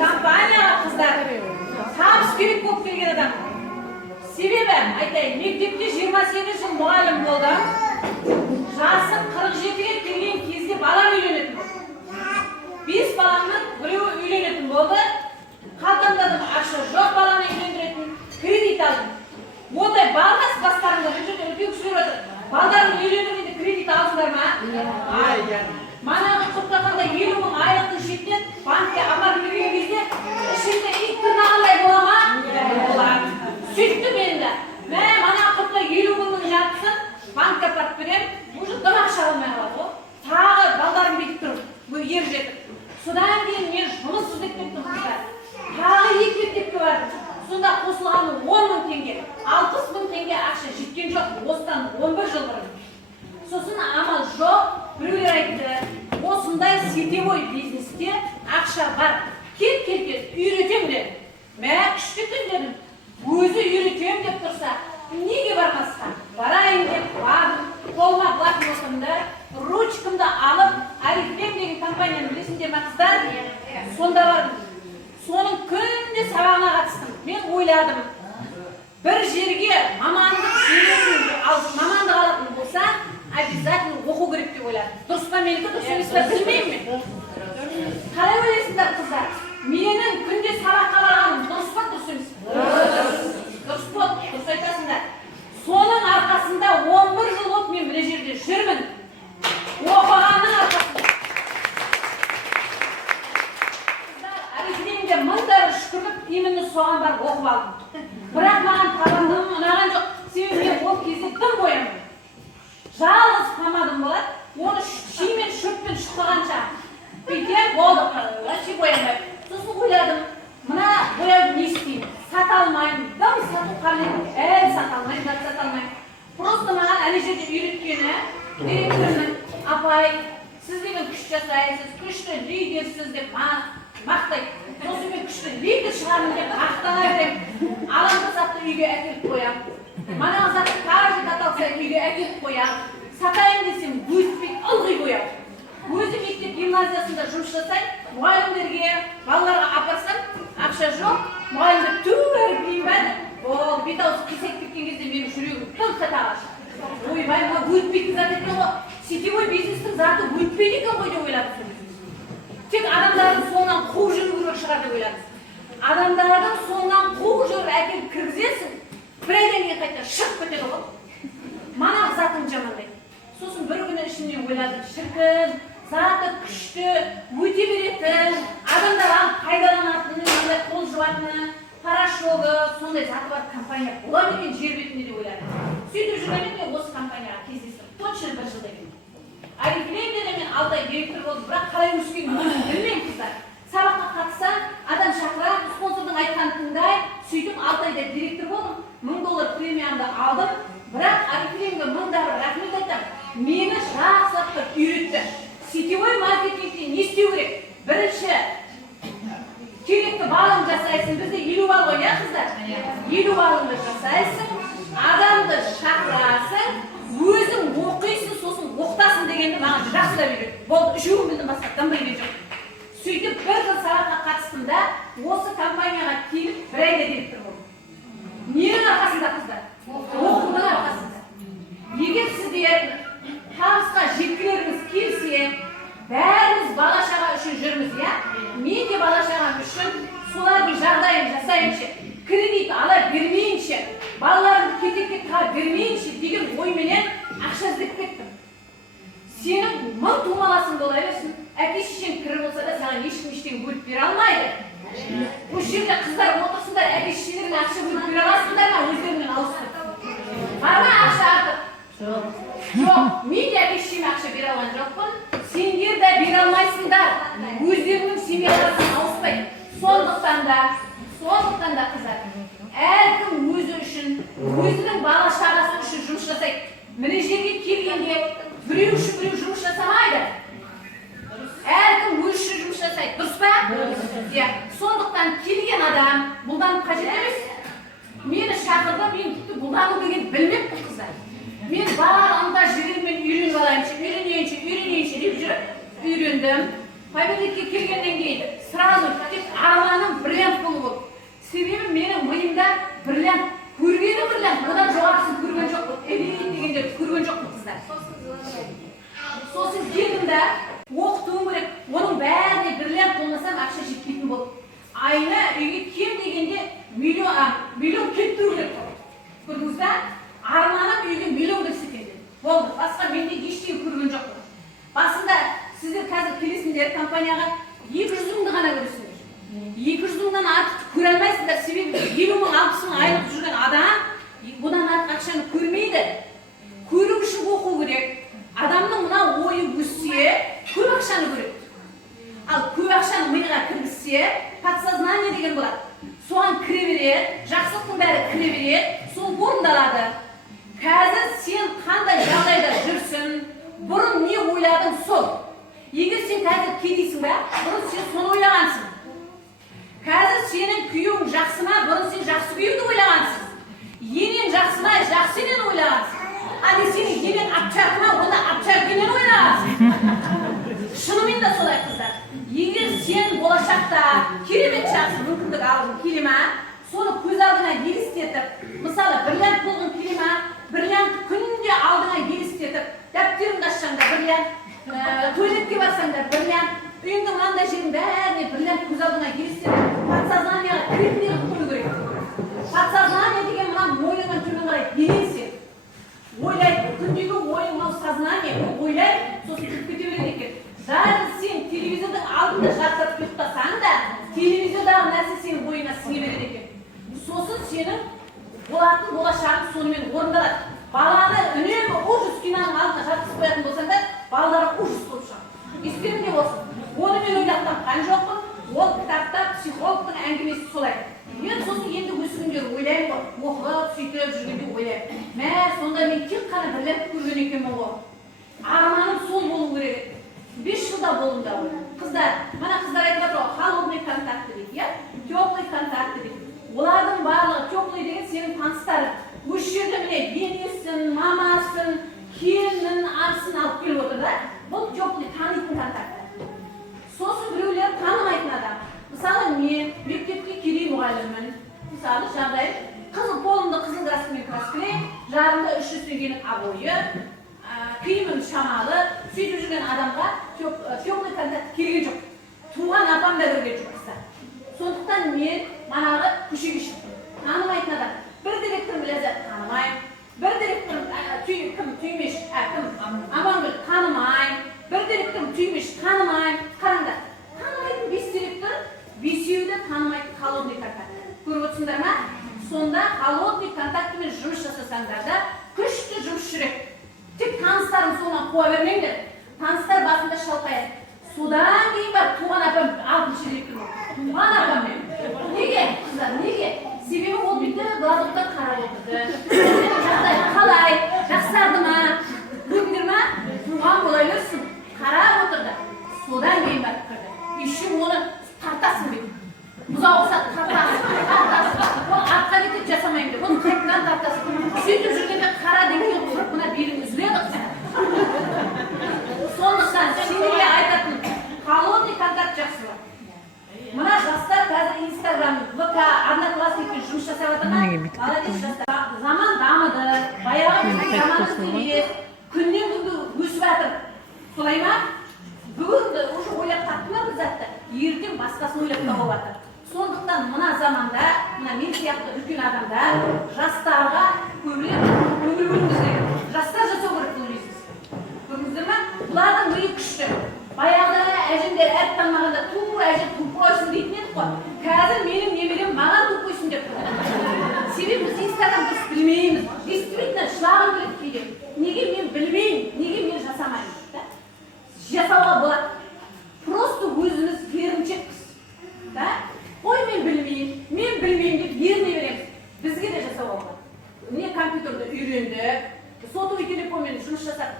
Компания kızlar. Табыс керек болып келген адам. Себебі айтайын, мектепте 28 жыл мұғалім болдым. Жасым 47-ге келген кезде балам үйленетін болды. 5 баламның біреуі үйленетін болды. Қалтамдадым, ақша жоқ баланы үйлендіретін, кредит алдым. Ондай балғас бастарында бұл жерде үлкен кісілер отыр. Балдарын үйлендіргенде кредит алсыңдар ма? Манағы құттақанда 50 мың айлықтың шетінен банкке апарып берген кезде ішінде ит тырнағандай бола ма? Болады. Сөйттім енді. Манағы құтта 50 мыңның жартысын банкқа апарып берем, уже дым ақша алмай қалады ғой. Тағы балдарым бүйтіп тұр, бұл ер жетіп. Содан кейін мен жұмыс іздеп кеттім қыздар. Тағы 2 мектепке бардым. Сонда қосылғаны 10 мың теңге, 60 мың теңге ақша жеткен жоқ, осыдан 11 жыл бұрын. Сосын амал жоқ, біреулер айтты, осындай сетевой бизнесте ақша бар. Кел, үйретем дедім. Күшті дедім. Өзі үйретем деп тұрса, неге бармасқа? Барайын деп бардым, қолыма блокнотымды, ручкамды алып, Арифлем деген компанияны білесіңдер ме қыздар? Сонда бардым. Соның күнде сабағына қатыстым. Мен ойладым, бір жерге мамандық алатын болса, обязательно оқу керек деп ойладым. Дұрыс па менікі, дұрыс емес па білмеймін мен. Қалай ойлайсыңдар қыздар? Менің күнде сабаққа барғаным дұрыс па, дұрыс емес па? Дұрыс болды, дұрыс айтасыңдар. Соның арқасында 11 жыл болды мен мына жерде жүрмін. Оқығанның арқасында. Арифлемде мыңдары шүкірлік именно соған барып оқып алдым. Бірақ маған табандым ұнаған жоқ. Себебі мен ол кезде тым боямын. Жалғыз помадым болады, оны шимен шөппен шыққанша бүйтем, болды, вообще боямайды. Сосын ойладым, мына бояуды не істеймін? Сата алмаймын, дым сату қарлайды, әлі сата алмаймын. Просто маған әлі жерде үйреткені, директорының, апай, сіз деген күш жасайсыз, күшті лидерсіз деп мақтайды. Сосын мен күшті лидер шығармын деп мақтана берем. Аламды затты үйге әкеліп қоям. Манағы затты қаржы каталса үйге әкеліп қоям. Сатайын десем, өтпейді, ылғи қоям. Өзі мектеп гимназиясында жұмыс жасайын, мұғалімдерге, балаларға апарсам, ақша жоқ, мұғалімдер әріп беймәді. Ол бет ауыз кесек кеткен кезде менің жүрегім тым қатағашы. Ойбай, мына өтпейтін зат екен ғой, сетевой бизнестің заты өтпейді екен ғой деп ойладым. Тек адамдардың соңынан қуып жүру керек шығар деп ойладым. Адамдардың соңынан қуып жүріп әкеліп кіргізесің, бір айдан кейін қайта шығып кетеді ғой. Манағы затың жамандай. Сосын бір күні ішімнен ойладым, шіркін, заты күшті, өте беретін, адамдар алып пайдаланатын, мынандай қол жуатыны, порошогы, сондай заты бар компания бола ма екен жер бетінде деп ойладым. Сөйтіп жүргенде мен осы компанияға кездестім. Точно бір жылдан кейін. Арифлемде де мен 6 ай директор болдым, бірақ қалай өскенін өзім білмеймін қыздар. Сабаққа қатысса, адам шақырады, спонсордың айтқанын тыңдайды, сөйтіп 6 айда директор болдым, $1000 премиямды алдым. Бірақ Арифлемге мыңдары рахмет айтамын. Мені жақсылап үйретті. Сетевой маркетингте не істеу керек? Бірінші, керекті балың жасайсың. Бізде 50 бал ғой, қыздар? 50 балыңды жасайсың, адамды шақырасың, өзің оқисың, сосын оқытасың дегенді маған жақсылап үйретті. Болды, үшеуін білдім басқа, дамбаймен жоқ. Сөйтіп бір жыл сабаққа қатыстым да, осы компанияға келіп бір айда директор болдым. Ненің арқасында қыздар? Оқудың арқасында. Егер сіздер табысқа жеткілеріңіз келсе, бәріміз бала-шаға үшін жүрміз, я? Мен де бала-шағам үшін солардың жағдайын жасайыншы, кредит ала бермейінше, балаларымды кетекке таға бермейінше деген ойменен ақша іздеп кеттім. Сенің 1000 тумаласың бола берсін, әке-шешең кірі болса да саған ешкім ештеңе бөліп бере алмайды. Осы жерде қыздар отырсыңдар, әке-шешелеріне ақша бөліп бере аласыңдар ма, өздеріңнен алыстыр. Бар ма ақша артық? Жоқ. Мен де әке-шешеме ақша бере алған жоқпын. Сендер де бере алмайсыңдар. Өздерінің семьяларынан ауыспайды. Сондықтан да қыздар, әркім өзі үшін, өзінің бала-шағасы үшін жұмыс жасайды. Міне жерге келгенде біреу үшін біреу жұмыс жасамайды. Әркім өз үшін жұмыс жасайды. Дұрыс па? Сондықтан келген адам бұлданып қажет емес. Мені шақырды, мен тіпті бұлдану деген білмеппін қыздар. Мен бар анда жүрегіммен үйреніп алайыншы, үйренейінші деп жүріп, үйрендім. Памятникке келгеннен кейін сразу тек арманым бриллиант болу. Себебі менің миымда бриллиант, көргені бриллиант, одан жоғарысын көрген жоқпын. Дегенде көрген жоқпын қыздар. Сосын келдім да оқытуым керек. Оның бәріне бриллиант болмасам ақша жетпейтін болды. Айына үйге кем дегенде миллион кетіру керек. Көрдіңіз ба? Арманым үйге миллион кірсе екен. Болды. Басқа менде ештеңе көрген жоқпын. Басында сіздер қазір келесіңдер компанияға 200 мыңды ғана көресіңдер. 200 мыңнан артық көре алмайсыңдар. Себебі 50 мың, 60 мың айлық жүрген адам бұдан артық ақшаны көрмейді. Көру үшін оқу керек. Адамның мына ойы өссе, көп ақшаны көреді. Ал көп ақшаны миға кіргізсе, подсознание деген болады. Соған кіре береді, жақсылықтың бәрі кіре береді, сол орындалады. Қазір сен қандай жағдайда жүрсің, бұрын не ойладың сол. Егер сен қазір кедейсің ба, бұрын сен соны ойлағансың. Қазір сенің күйеуің жақсы ма, бұрын сен жақсы күйеуді ойлағансың. Енең жақсы ма, жақсы енені ойлағансың. Ал сенің енең апчарқы ма, онда апчарқы енені ойлағансың. Шынымен де солай қыздар. Егер сен болашақта керемет жақсы мүмкіндік алғың келе ма, соны көз алдыңа елестетіп, мысалы бриллиант болғың келе ма, бриллиант күнде алдыңа елестетіп, дәптеріңді ашсаңда бриллиант, туалетке барсаңда бриллиант, үйіңдің маңдай жерің бәріне бриллиант көз алдыңа елестетіп, подсознанияға кіретіндей қылып қою керек. Подсознание деген мына мойныңнан төмен қарай бересің сен. Ойлайды, күндегі ойың мынау сознание, ойлайды, сосын кіріп кете береді екен. Даже сен телевизордың алдында жаттап ұйықтасаң да, телевизордағы нәрсе сенің бойына сіңе береді екен. Сосын сенің болатын болашағың сонымен орындалады. Баланы үнемі ужас киноның алдына жатқызып қоятын болсаңдар, балалары ужас болып шығады. Естеріңде болсын. Оны мен ойлап тапқан жоқпын. Ол кітапта психологтың әңгімесі солай. Мен сосын енді осы күндері ойлаймын ғой, оқып, сөйтіп жүргенде ойлаймын. Мә, сонда мен тек қана бриллиант көрген екенмін ғой. Арманым сол болу керек. 5 жылда болдым да ғой. Қыздар, мына қыздар айтып жатыр ғой, холодный контакт дейді, иә? Теплый контакт дейді. Олардың барлығы теплый деген сенің таныстарың. Осы жерде міне енесін, мамасын, келінін, арысын алып келіп отыр да. Бұл теплый танитын контакт. Сосын біреулер танымайтын адам. Мысалы мен мектепке келей мұғаліммін. Мысалы жағдай қызыл қолымды қызыл краскамен краскілеймін, жарымда 300 теңгенің обойы, киімім шамалы, сөйтіп жүрген адамға теплый контакт келген жоқ. Туған апам да көрген жоқ қыздар. Сондықтан мен манағы көшеге шықтым. Танымайтын адам. Бір директорым Ләззат танымаймын. Бір директорым Түймеш Амангүл танымаймын. Бір директорым Түймеш танымаймын. Қараңдар. Танымайтын 5 директор, 5-еуді танымайтын холодный контакт. Көріп отырсыңдар ма? Сонда холодный контактымен жұмыс жасасаңдар да күшті жұмыс жүрек. Тек таныстарын соңынан қуа бермеңдер. Таныстар басында шалқаяды. Содан кейін бар туған апам 6-шы директор болды. Туған апам мен. Неге? Қыздар, неге? Себебі ол бүйтіп глазоктан қарап отырды. Жағдай қалай? Жақсарды ма? Көрдіңдер ма? Туған бола берсін. Қарап отырды. Содан кейін барып кірді. Еще оны тартасың бет. Бұзау ұқсат тартасың. Ол артқа кетіп жасамайым деп. Оны қайтадан тартасың. Сөйтіп жүргенде қара деңгей құрып мына белің үзіледі қыздар. Сондықтан сендерге айтатын холодный контакт жақсы бар. Мына жастар қазір Инстаграм, ВК, Одноклассникпен жұмыс жасап жатырған. Молодец жастар. Заман дамыды. Баяғы заманы тез. Күннен күнге өсіп жатыр. Солай ма? Бүгін уже ойлап таптым ба біз затты? Ертең басқасын ойлап тауып жатыр. Сондықтан мына заманда, мына мен сияқты үлкен адамдар, жастарға көбірек көңіл бөлуіміз керек. Жастар жасау керек ойлайсыз. Көрдіңіздер ме? Бұлардың миы күшті. Баяғыда әжемдер әріп танымағанда ту әжем тупойсың дейтін едік қой. Қазір менің немерем маған тупойсың деп тұр. Себебі біз Инстаграм дұрыс білмейміз. Действительно шылағым келеді кейде. Неге мен білмеймін, неге мен жасамаймын? Жасауға болады. Просто өзіміз еріншекпіз. Ой, мен білмеймін деп еріне береміз. Бізге де жасауға болады. Міне компьютерді үйрендік, сотовый телефонмен жұмыс жасап,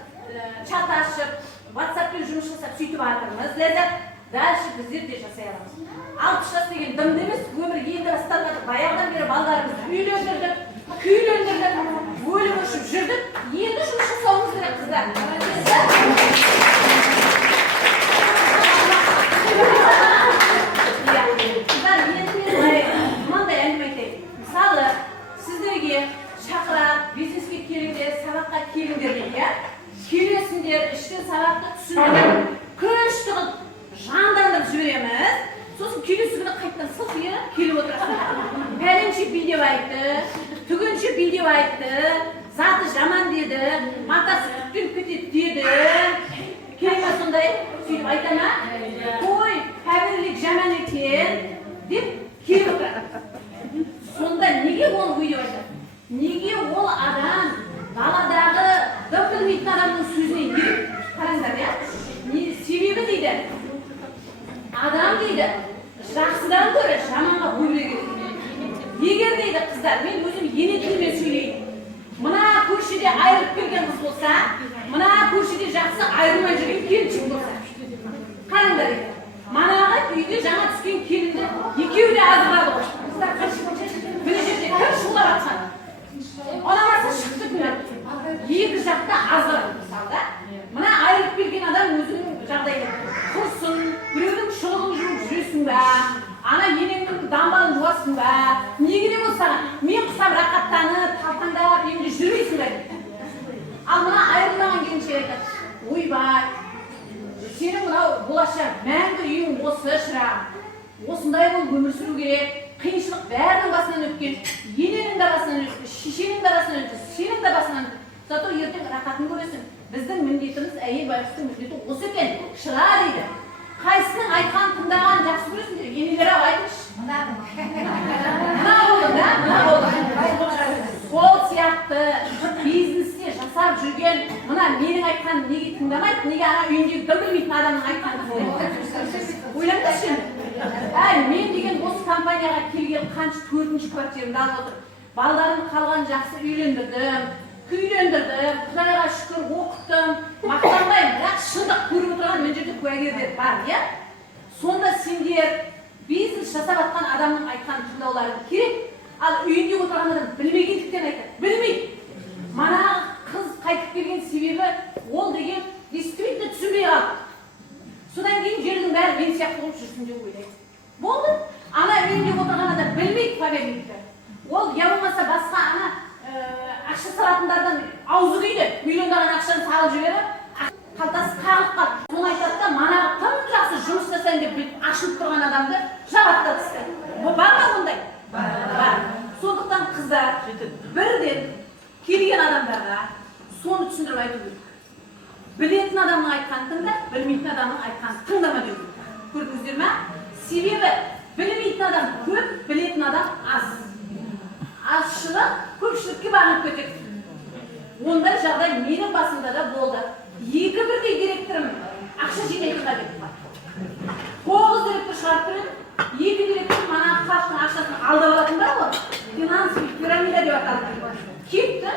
чат ашып, WhatsApp-пен жұмыс жасап сөйтіп жатырмыз. Ләззат, дальше біздер де жасай аламыз. 60 жас деген дымды емес, өмір енді басталып жатыр. Баяғыдан бері балаларымызды үйлендірдік, күйлендірдік, өлім өшіп жүрдік. Енді жұмыс жасауымыз керек қыздар. Пәленші видео айтты, түгенші видео айтты, заты жаман деді, матасы күттен кетеді деді. Келме сондай сөйтіп айтама, қой, қабірлік жаман екен деп келіп отырады. Сонда неге ол видео айтады? Неге ол адам даладағы дым білмейтін адамның сөзіне еріп? Қараңдар, иә? Себебі дейді, адам дейді, жақсыдан көрі жаманға көбірек етеді. Егер дейді қыздар, мен өзім ене тілмен сөйлеймін. Мына көршіде айырып келген қыз болса, мына көршіде жақсы айырмай жүрген келіншек болса. Қараңдар еді. Манағы үйге жаңа түскен келінді екеуі де азырады ғой. Қыздар қашып бір жерде кім шулап атқан. Онамаса шықты күні. Екі жақта азырады мысалда. Мына айырып келген адам өзінің жағдайында құрсын, біреудің шұлығын жуып жүресің ба, ана енеңнің дамбалын жуасың ба, неге де болса мен құсап рақаттанып, талқандап, енді жүрмейсің ба дейді. Ал мына айырылмаған келіншек айтады, ойбай, сенің мынау болашақ мәңгі үйің осы шырағым. Осындай болып өмір сүру керек. Қиыншылық бәрінің басынан өткен, ененің де басынан өткен, шешенің де басынан өткен, сенің де басынан өткен. Зато ертең рақатын көресің. Біздің міндетіміз, әйел байғұстың міндеті осы екен. Шыра дейді. Қайсының айтқан тыңдаған жақсы көресің дейді. Енелер ау айтыңызшы. Мына болды да, мына болды. Сол сияқты бизнесте жасап жүрген, мына менің айтқаным неге тыңдамайды, неге ана үйіндегі дым білмейтін адамның айтқанын тыңдайды. Ойлаңдаршы енді. Мен деген осы компанияға келген қанша 4-ші квартирамды алып отыр. Балдарым қалған жақсы үйлендірдім, күйлендірдім, Құдайға шүкір оқыттым, мақтанбаймын, бірақ шындық көріп отырған мен жерде куәгерлер бар, иә? Сонда сендер бизнес жасап жатқан адамның айтқанын тыңдаулары керек. Ал үйінде отырған адам білмегендіктен айтады. Білмейді. Мана қыз қайтып келген себебі ол деген действительно түсінбей қалды. Содан кейін жердің бәрі мен сияқты болып жүрсін деп ойлайды. Болды. Ана үйінде отырған адам білмейді поверьте. Ол я болмаса басқа ана ақша салатындардан аузы күйді. Миллиондаған ақшаны салып жіберіп, қалтасы қағып қалды. Соны айтады да, манағы тым жақсы жұмыс жасайын деп ашылып тұрған адамды жабаттап тастайды. Бар ма ондай? Бар. Сондықтан қыздар бірден келген адамдарға соны түсіндіріп айту керек. Білетін адамның айтқанын тыңда, білмейтін адамның айтқанын тыңдама деу керек. Көрдіңіздер ме? Себебі білмейтін адам көп, білетін адам аз. Азшылық көпшілікке бағынып кетеді. Ондай жағдай менің басымда да болды. Екі бірдей директорым ақша жинайтынға кетіп қалды. 9 директор шығарып береді. Екі директор мана халықтың ақшасын алдап алатындар ғой. Финансовый пирамида деп аталды. Кетті.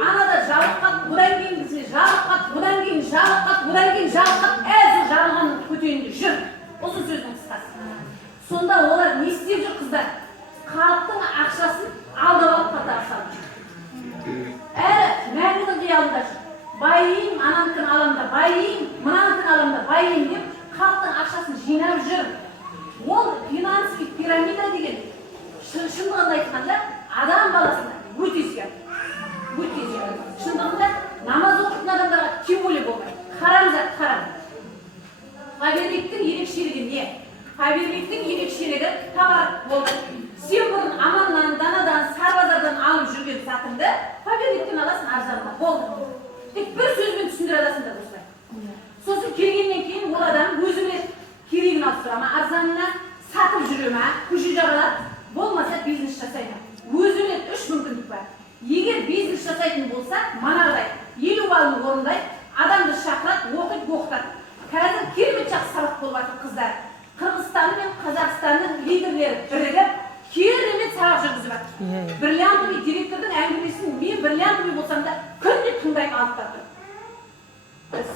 Анада жабылып қалды, бұдан кейін бізге жабылып қалды, бұдан кейін жабылып қалды, бұдан кейін жабылып қалды. Әзір жабылғанның көтейінде жүр. Осы сөздің қысқасы. Сонда олар не істеп жүр қыздар? Халықтың ақшасын алдап алып қатар салып жүр. Әрі мәңгі қиялында жүр. Байым, анамкін аламда, байым, мынанкін аламда, байым деп халықтың ақшасын жинап жүр. Ол финансовый пирамида деген шындығында айтқанда адам баласында өте зиян. Өте зиян. Шындығында намаз оқитын адамдарға тем более болмайды. Харам зат харам. Қабірліктің ерекшелігі не? Қабірліктің ерекшелігі табар болды. Сен бұрын аманнан, данадан, сарбазардан алып жүрген затыңды қабірліктен аласың арзанға. Болды. Тек бір сөзбен түсіндіре аласыңдар осылай. Сосын келгеннен кейін ол адам өзі біледі. Керегін алып тұра ма, арзанына сатып жүре ма, көше жағалап, болмаса бизнес жасайды. Өзінен 3 мүмкіндік бар. Егер бизнес жасайтын болса, манағыдай 50 балын орындайды, адамды шақырады, оқытады. Қазір керемет жақсы сабақ болып жатыр қыздар. Қырғызстан мен Қазақстанның лидерлері бірігіп, керемет сабақ жүргізіп жатыр. Бриллиантовый директордың әңгімесін мен бриллиантовый болсам да күнде тыңдаймын алып жатыр.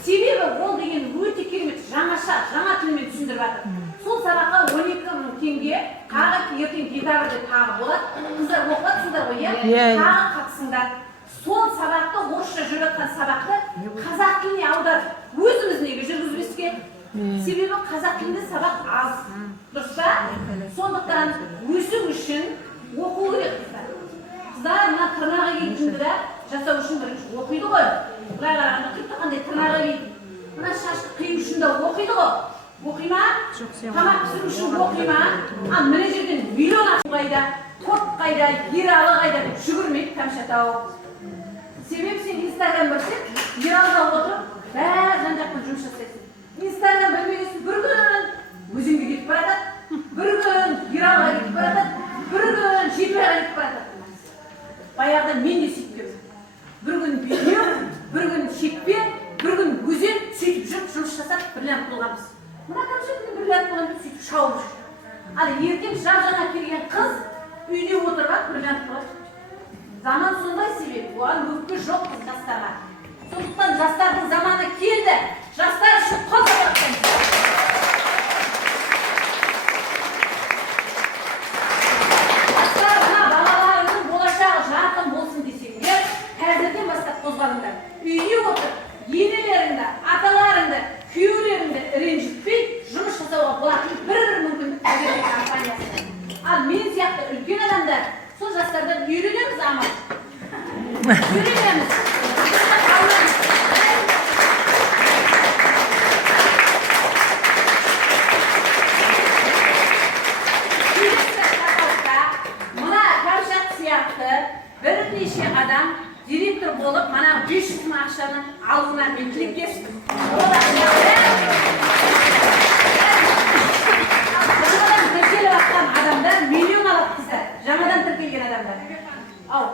Себебі ол деген өте керемет жаңаша, жаңа тілмен түсіндіріп жатыр. Сол сабаққа 12.000 теңге, тағы ертең декабрьде тағы болады. Қыздар оқыватсыңдар ғой, иә? Тағы қатысыңдар. Сол сабақты, орысша жүріп жатқан сабақты қазақ тіліне аударып, өзіміз неге жүргізбеске? Себебі қазақ тілінде сабақ аз. Дұрыс па? Сондықтан өсу үшін оқу керек қыздар. Қыздар мына тырнағы келгенді де жасау үшін бірінші оқиды ғой. Былай қарағанда қандай тырнағы келген. Мына шашты қию үшін де оқиды ғой. Оқима? Тамақ пісіру үшін оқима? Ал мына жерден миллион ақша қайда, торт қайда, Ералы қайда деп жүгірмейді Кәмшат-ау. Себебі сен Инстаграм білсең, Ералыда отырып, бәрі жан-жақтан жұмыс жасайсың. Инстаграм білмегенсің, бір күн өзенге кетіп баратады, бір күн Ералыға кетіп баратады, бір күн Жетібайға кетіп баратады. Баяғыда мен де сөйткенмін. Bir gün video, bir gün şekbe, bir gün güzel sütüp жүріп жұмыс жасап бірләніп болғанбыз. Мына Кәмшатпен бірләніп болғанбыз сөйтіп шауып жүр. Ал ертең жап-жаңа келген қыз үйде отырып бірләніп болады. Заман сондай себеп, оған өкпе жоқ қыз жастарға. Сондықтан жастардың заманы келді. Жастар үшін қозғалақтаймыз. Үйде отыр, енелеріңді, аталарыңды, күйеулеріңді ренжітпей жұмыс жасауға болатын бір мүмкіндік берген компаниясы. Ал мен сияқты үлкен адамдар сол жастардан үйренеміз амал. Үйренеміз. Мына Кәмшат сияқты бірнеше адам директор болып, мана 500 мың ақшаны алуына мен тілектеспін. Жаңадан тіркеліп жатқан адамдар миллион алады қыздар. Жаңадан тіркелген адамдар. Ау.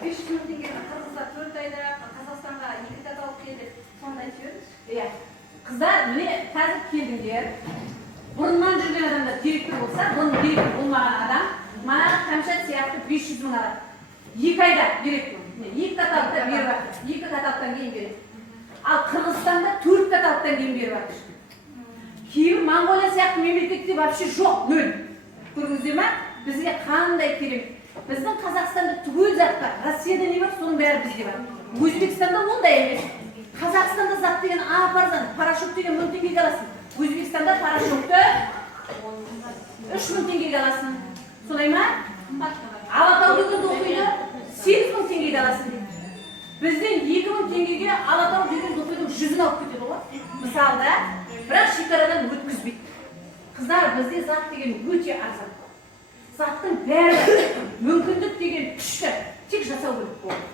500 мың теңгені Қырғызда 4 айда, Қазақстанға 2 айда алып келді. Сондай сөз. Иә. Қыздар, міне қазір келдіңдер. Бұрыннан жүрген адамдар директор болса, бұрын директор болмаған адам, мана Кәмшат сияқты 500 мың алады. 2 айда директор. 2 каталогта беріп жатыр. 2 каталогтан кейін береді. Ал Қырғызстанда 4 каталогтан кейін беріп жатыр. Кейбір Монғолия сияқты мемлекетте вообще жоқ, нөл. Көрдіңіздер ме? Бізге қандай керемет. Біздің Қазақстанда түгел зат бар. Россияда не бар, соның бәрі бізде бар. Өзбекстанда ондай емес. Қазақстанда зат деген апарзан, парашют деген 1000 теңгеге аласың. Өзбекстанда парашютты 3000 теңгеге аласың. Солай ма? Алатау дегенді оқиды 8000 теңгеге аласың дейді. Бізден 2000 теңгеге Алатау деген оқидың 100-ін алып кетеді ғой. Мысалда, бірақ шекарадан өткізбейді. Қыздар, бізде зат деген өте арзан. Заттың бәрі мүмкіндік деген күшті. Тек жасау керек болды.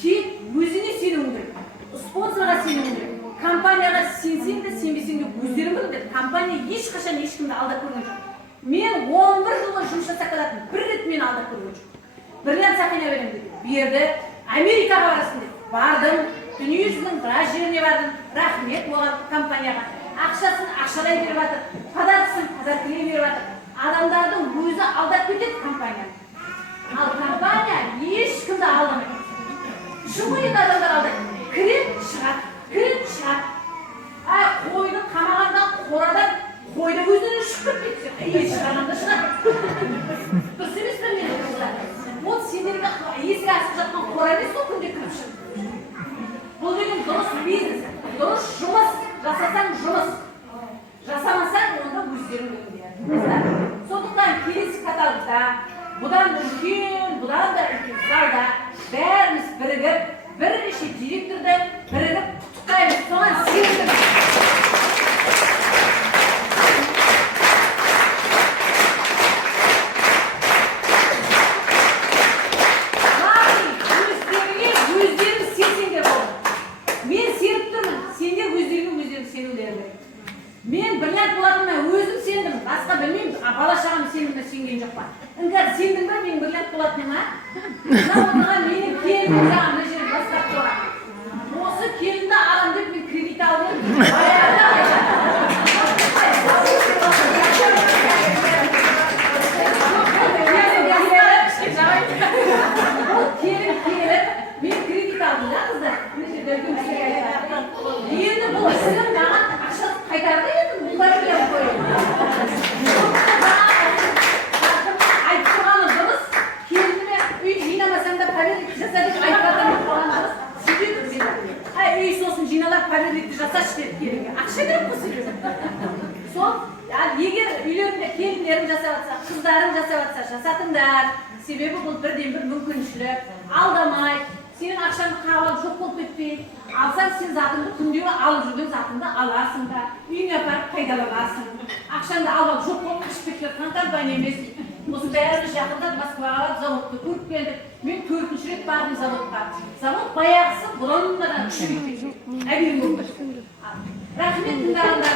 Тек өзіне сенуің керек. Спонсорға сенуің керек. Компанияға сенсең де сенбесең де өздерің біліңдер. Компания ешқашан ешкімді алдап көрген жоқ. Мен 11 жылы жұмыс жасап қалатын, бір рет мені алдап көрген жоқ. Бірлен сақина берем деді. Берді. Америкаға барасың деді. Бардым. Дүниежүзінің біраз жеріне бардым. Рахмет оған компанияға. Ақшасын ақшалай беріп жатыр. Подаркасын подаркалай беріп жатыр. Адамдардың өзі алдап кетеді компания. Ал компания ешкімді алдамайды. Шынымен адамдар алдайды. Кірет шығады. Кірет шығады. Қойды қамағандан қорадан қойды өзінен шығып кетсе. Ет шығарғанда шығады. Дұрыс емес пе мен? Вот сендерге есік ашып жатқан қора емес сол күнде кіріп шығып. Бұл деген дұрыс бизнес, дұрыс жұмыс. Жасасаң жұмыс. Жасамасаң онда өздерің біліңдер. Сондықтан келесі каталогта бұдан үлкен, бұдан да үлкен залда бәріміз бірігіп, бірнеше директорды бірігіп құттықтаймыз. Соған сенімдіміз. Мен бірләніп болатыныма өзім сендім, басқа білмеймін, бала шағам сенімді сенген жоқ па. Іңкәр сендің бе мен бірләніп болатыныма? Отырған менің келінім жағын бір жерін бастап тұрған. Осы келінді алам деп мен кредит алдым. Ол келін келіп, мен кредит алдым да қыздар. Енді бұл ісім маған ақша қайтарды енді бұлдар біліп қойып. Айтып тұрғаны дұрыс, келініне үй жинамасаң да пәберлікті жаса деп айтқандан тұрған дұрыс. Сөйтіп үй сосын жиналар пәберлікті жасашы деп келінге. Ақша керек қой себебі. Сол, егер үйлерінде келіндерің жасап жатса, қыздарың жасап жатса, жасатыңдар. Себебі бұл бірден бір мүмкіншілік. Алдамай, Senin akşam kahvaltı çok bol etmeyin. Alsan sen zatını күндегі alып жүрген затыңды аласың да, үйіңе апарып пайдаланасың. Ақшаңды алып жоқ болып ішіп кеткен компания емес. Осы бәріміз жақында Москваға заводты көріп келдік. Мен 4-ші рет бардым заводқа. Завод баяғысы бұрыннан күшейіп кеткен. Әбейін болып кеткен. Рахмет тыңдағандар.